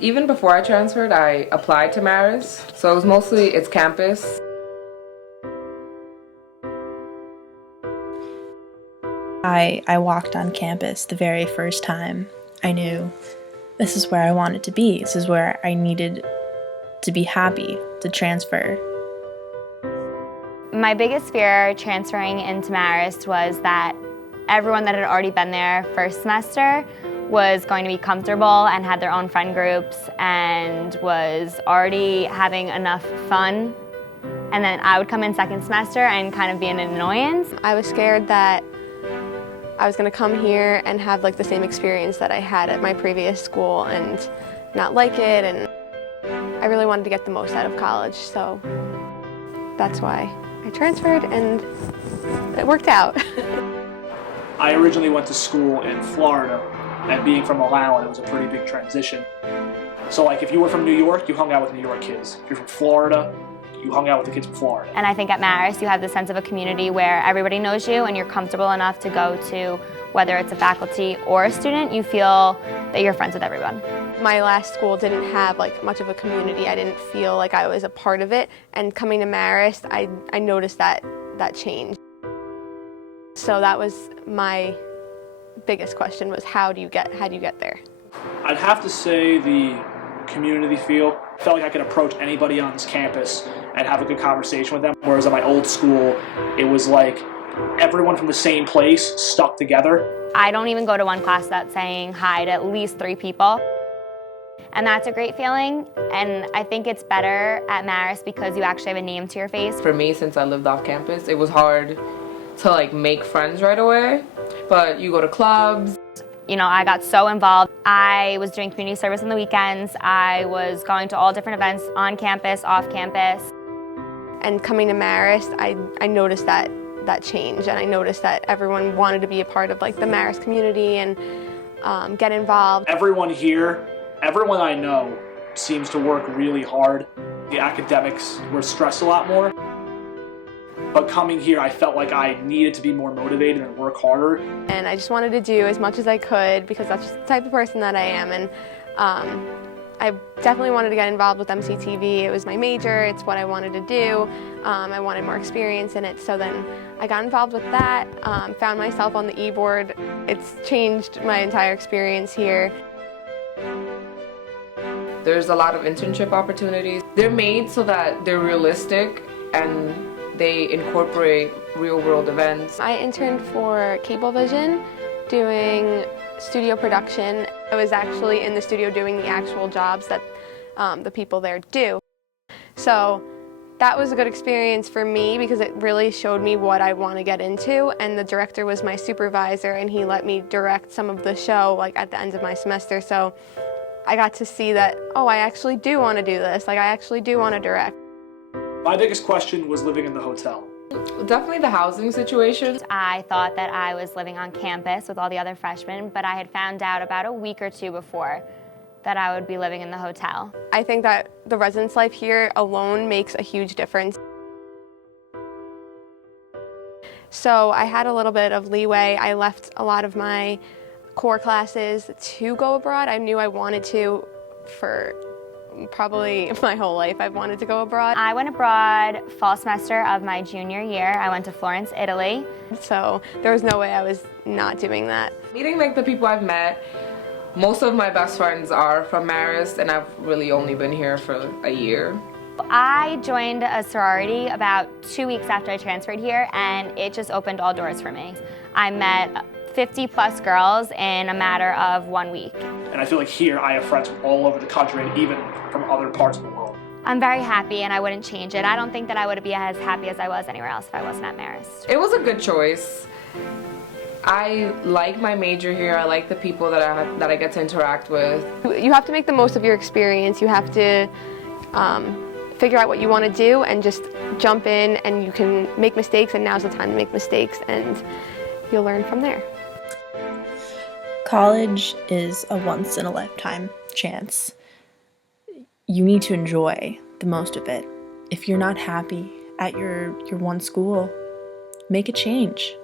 Even before I transferred, I applied to Marist, so it was mostly its campus. I walked on campus the very first time. I knew this is where I wanted to be. This is where I needed to be happy, to transfer. My biggest fear transferring into Marist was that everyone that had already been there first semester was going to be comfortable and had their own friend groups and was already having enough fun. And then I would come in second semester and kind of be an annoyance. I was scared that I was going to come here and have like the same experience that I had at my previous school and not like it, and I really wanted to get the most out of college, so that's why I transferred and it worked out. I originally went to school in Florida, and being from Ohio, it was a pretty big transition. So like if you were from New York, you hung out with New York kids. If you're from Florida, you hung out with the kids from Florida. And I think at Marist you have the sense of a community where everybody knows you and you're comfortable enough to go to, whether it's a faculty or a student, you feel that you're friends with everyone. My last school didn't have like much of a community. I didn't feel like I was a part of it, and coming to Marist, I noticed that change. So that was my biggest question, was how do you get there? I'd have to say the community feel. I felt like I could approach anybody on this campus and have a good conversation with them. Whereas at my old school, it was like everyone from the same place stuck together. I don't even go to one class without saying hi to at least 3 people. And that's a great feeling, and I think it's better at Marist because you actually have a name to your face. For me, since I lived off campus, it was hard to like make friends right away, but you go to clubs. You know, I got so involved. I was doing community service on the weekends. I was going to all different events on campus, off campus. And coming to Marist, I noticed that change, and I noticed that everyone wanted to be a part of like the Marist community and get involved. Everyone here, everyone I know seems to work really hard. The academics were stressed a lot more. But coming here, I felt like I needed to be more motivated and work harder. And I just wanted to do as much as I could because that's just the type of person that I am. And I definitely wanted to get involved with MCTV. It was my major, it's what I wanted to do. I wanted more experience in it, so then I got involved with that, found myself on the e-board. It's changed my entire experience here. There's a lot of internship opportunities. They're made so that they're realistic and they incorporate real-world events. I interned for Cablevision doing studio production. I was actually in the studio doing the actual jobs that the people there do. So that was a good experience for me because it really showed me what I want to get into, and the director was my supervisor and he let me direct some of the show like at the end of my semester. So I got to see that, oh, I actually do want to do this. Like I actually do want to direct. My biggest question was living in the hotel. Definitely the housing situation. I thought that I was living on campus with all the other freshmen, but I had found out about a week or 2 before that I would be living in the hotel. I think that the residence life here alone makes a huge difference. So I had a little bit of leeway. I left a lot of my core classes to go abroad. I knew I wanted to for probably my whole life. I've wanted to go abroad. I went abroad fall semester of my junior year. I went to Florence, Italy. So there was no way I was not doing that. Meeting like the people I've met, most of my best friends are from Marist, and I've really only been here for a year. I joined a sorority about 2 weeks after I transferred here, and it just opened all doors for me. I met 50 plus girls in a matter of 1 week. And I feel like here I have friends from all over the country and even from other parts of the world. I'm very happy and I wouldn't change it. I don't think that I would be as happy as I was anywhere else if I wasn't at Marist. It was a good choice. I like my major here. I like the people that I get to interact with. You have to make the most of your experience. You have to figure out what you want to do and just jump in, and you can make mistakes, and now's the time to make mistakes, and you'll learn from there. College is a once-in-a-lifetime chance. You need to enjoy the most of it. If you're not happy at your one school, make a change.